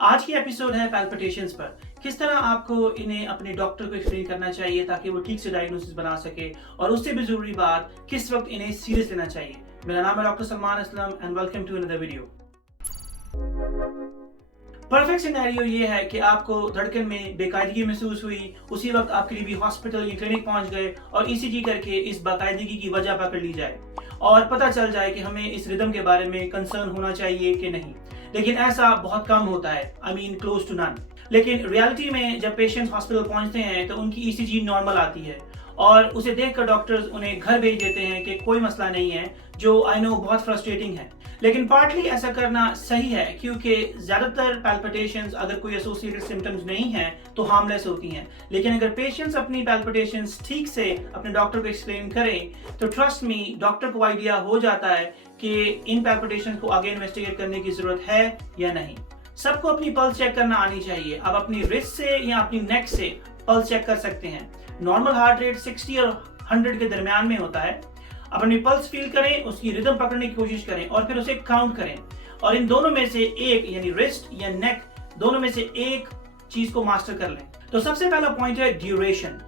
आज की एपिसोड है पैल्पिटेशंस पर। किस तरह आपको इन्हें अपने डॉक्टर को एक्सप्लेन करना चाहिए ताकि वो ठीक से डायग्नोसिस बना सके, और उससे भी जरूरी बात, किस वक्त इन्हें सीरियस लेना चाहिए। मेरा नाम है doctor Salman Aslam and welcome to another video. Perfect scenario ये है कि आपको धड़कन में बेकायदगी महसूस हुई, उसी वक्त आपके लिए भी हॉस्पिटल या क्लिनिक पहुंच गए और ईसीजी करके इस बाकायदगी की वजह पकड़ ली जाए और पता चल जाए कि हमें इस रिदम के बारे में कंसर्न होना चाहिए कि नहीं। लेकिन ऐसा बहुत कम होता है, I mean close to none. लेकिन रियलिटी में जब पेशेंट्स हॉस्पिटल पहुंचते हैं तो उनकी ईसीजी नॉर्मल आती है और उसे देखकर डॉक्टर्स उन्हें घर भेज देते हैं कि कोई मसला नहीं है, जो आई नो बहुत फ्रस्ट्रेटिंग है। लेकिन पार्टली ऐसा करना सही है क्योंकि ज्यादातर पैल्पिटेशंस अगर कोई एसोसिएटेड सिम्टम्स नहीं है तो हार्मलेस होती हैं। लेकिन अगर पेशेंट्स अपनी पैल्पिटेशंस ठीक से अपने डॉक्टर को एक्सप्लेन करें तो ट्रस्ट मी, डॉक्टर को आइडिया हो जाता है कि इन पैल्पिटेशंस को आगे इन्वेस्टिगेट करने की जरूरत है या नहीं। सबको अपनी पल्स चेक करना आनी चाहिए। आप अपनी रिस्ट से या अपनी नेक से पल्स चेक कर सकते हैं। नॉर्मल हार्ट रेट 60 और 100 के दरमियान में होता है। आप अपनी पल्स फील करें, उसकी रिदम पकड़ने की कोशिश करें और फिर उसे काउंट करें, और इन दोनों में से एक यानी रिस्ट या नेक, दोनों में से एक चीज को मास्टर कर लें। तो सबसे पहला पॉइंट है ड्यूरेशन।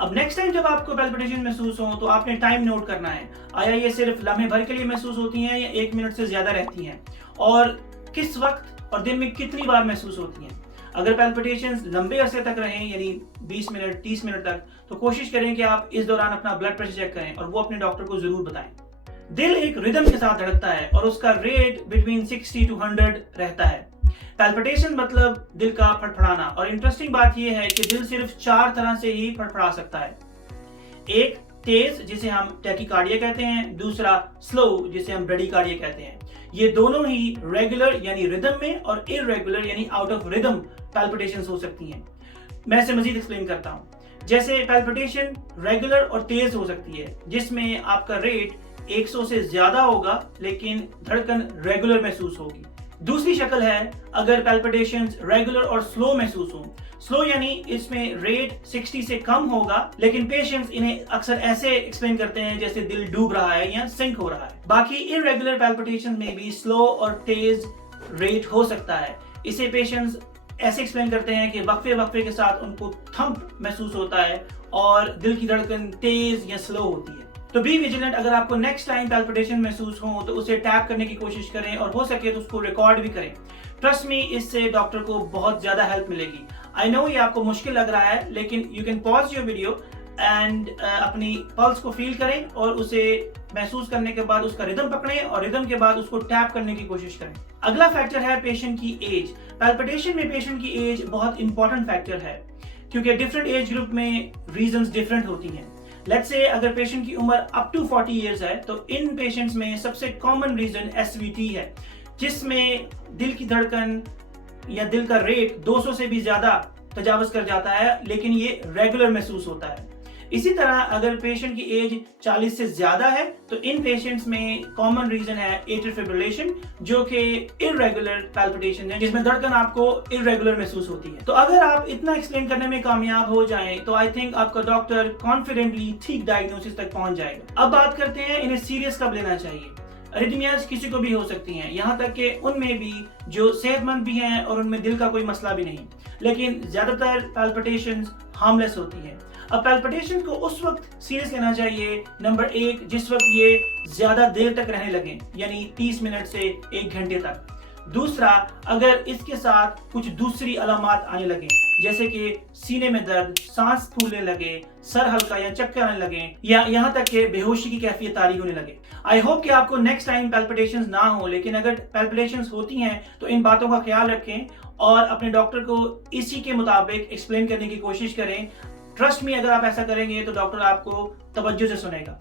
अब नेक्स्ट टाइम जब आपको पैल्पिटेशन महसूस हो तो आपने टाइम नोट करना है। आया ये सिर्फ लम्हे भर के लिए महसूस होती हैं या 1 मिनट से ज्यादा रहती हैं, और किस वक्त और दिन में कितनी बार महसूस होती हैं। अगर पैल्पिटेशंस लंबे अरसे तक रहें यानी 20 मिनट 30 मिनट तक, तो कोशिश करें कि आप इस दौरान अपना ब्लड प्रेशर चेक करें और वो अपने डॉक्टर को जरूर बताएं। दिल एक रिदम के साथ धड़कता है और उसका रेट बिटवीन 60 to 100 रहता है। पैल्पिटेशन मतलब दिल का फड़फड़ाना, और इंटरेस्टिंग बात यह है कि दिल सिर्फ 4 तरह से ही फड़फड़ा सकता है। एक तेज जिसे हम टैकीकार्डिया कहते हैं, दूसरा स्लो जिसे हम ब्रेडिकार्डिया कहते हैं। ये दोनों ही रेगुलर यानी रिदम में और इररेगुलर यानी आउट ऑफ रिदम पैल्पिटेशंस हो सकती हैं। मैं इसे मजीद एक्सप्लेन करता हूं। जैसे पैल्पिटेशन रेगुलर और तेज हो सकती है जिसमें आपका रेट 100 से ज्यादा होगा लेकिन धड़कन रेगुलर महसूस होगी। दूसरी शक्ल है अगर पैल्पिटेशंस रेगुलर और स्लो महसूस हो। स्लो यानी इसमें रेट 60 से कम होगा लेकिन पेशेंट्स इन्हें अक्सर ऐसे एक्सप्लेन करते हैं जैसे दिल डूब रहा है या सिंक हो रहा है। बाकी इररेगुलर पैल्पिटेशन में भी स्लो और तेज रेट हो सकता है। इसे पेशेंट्स ऐसे एक्सप्लेन करते हैं कि वक्फे वक्फे के साथ उनको थंप महसूस होता है और दिल की धड़कन तेज या स्लो होती है। तो बी विजिलेंट। अगर आपको नेक्स्ट टाइम पैल्पिटेशन महसूस हो तो उसे टैप करने की कोशिश करें और हो सके तो उसको रिकॉर्ड भी करें। ट्रस्ट मी, इससे डॉक्टर को बहुत ज्यादा हेल्प मिलेगी। आई नो ये आपको मुश्किल लग रहा है, लेकिन you can pause your video and अपनी पल्स को फील करें और उसे महसूस करने के बाद उसका रिदम पकड़ें और रिदम के बाद उसको टैप करने की कोशिश करें। अगला फैक्टर है पेशेंट की एज। पैल्पिटेशन में पेशेंट की एज बहुत इंपॉर्टेंट फैक्टर है क्योंकि डिफरेंट एज ग्रुप में रीजंस डिफरेंट होती हैं। लेट्स से अगर पेशेंट की उम्र अप टू 40 इयर्स है तो इन पेशेंट्स में सबसे कॉमन रीजन एसवीटी है, जिसमें दिल की धड़कन या दिल का रेट 200 से भी ज्यादा तजावज कर जाता है लेकिन ये रेगुलर महसूस होता है। इसी तरह अगर पेशेंट की एज 40 से ज्यादा है तो इन पेशेंट्स में कॉमन रीजन है एट्रियल फिब्रिलेशन, जो कि इररेगुलर पैल्पिटेशन है जिसमें धड़कन आपको इररेगुलर महसूस होती है। तो अगर आप इतना एक्सप्लेन करने में कामयाब हो जाएं तो आई थिंक आपका डॉक्टर कॉन्फिडेंटली ठीक डायग्नोसिस तक पहुंच जाएगा। अब बात करते हैं इन्हें सीरियस कब लेना चाहिए। अरिथमियाज किसी को भी हो सकती हैं, यहाँ तक कि उनमें भी जो सेहतमंद भी हैं और उनमें दिल का कोई मसला भी नहीं, लेकिन ज्यादातर पैल्पिटेशंस हार्मलेस होती हैं। अब पैल्पिटेशन को उस वक्त सीरियस लेना चाहिए, नंबर 1, जिस वक्त ये ज्यादा देर तक रहने लगे यानी 30 मिनट से 1 घंटे तक। दूसरा, अगर इसके साथ कुछ दूसरी अलामात आने लगे जैसे कि सीने में दर्द, सांस फूलने लगे, सर हल्का या चक्कर आने लगे, या यहाँ तक कि बेहोशी की कैफियत तारी होने लगे। आई होप कि आपको नेक्स्ट टाइम पैल्पिटेशंस ना हो, लेकिन अगर पैल्पिटेशंस होती हैं तो इन बातों का ख्याल रखें और अपने डॉक्टर को इसी के मुताबिक एक्सप्लेन करने की कोशिश करें। ट्रस्ट मी, अगर आप ऐसा करेंगे तो डॉक्टर आपको तवज्जो से सुनेगा।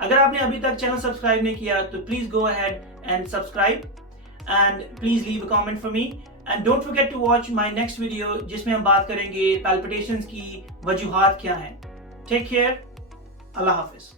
अगर आपने अभी तक चैनल सब्सक्राइब नहीं किया तो please go ahead and subscribe and please leave a comment for me and don't forget to watch my next video जिसमें हम बात करेंगे palpitations की वजूहात क्या हैं। Take care, अल्लाह हाफिज।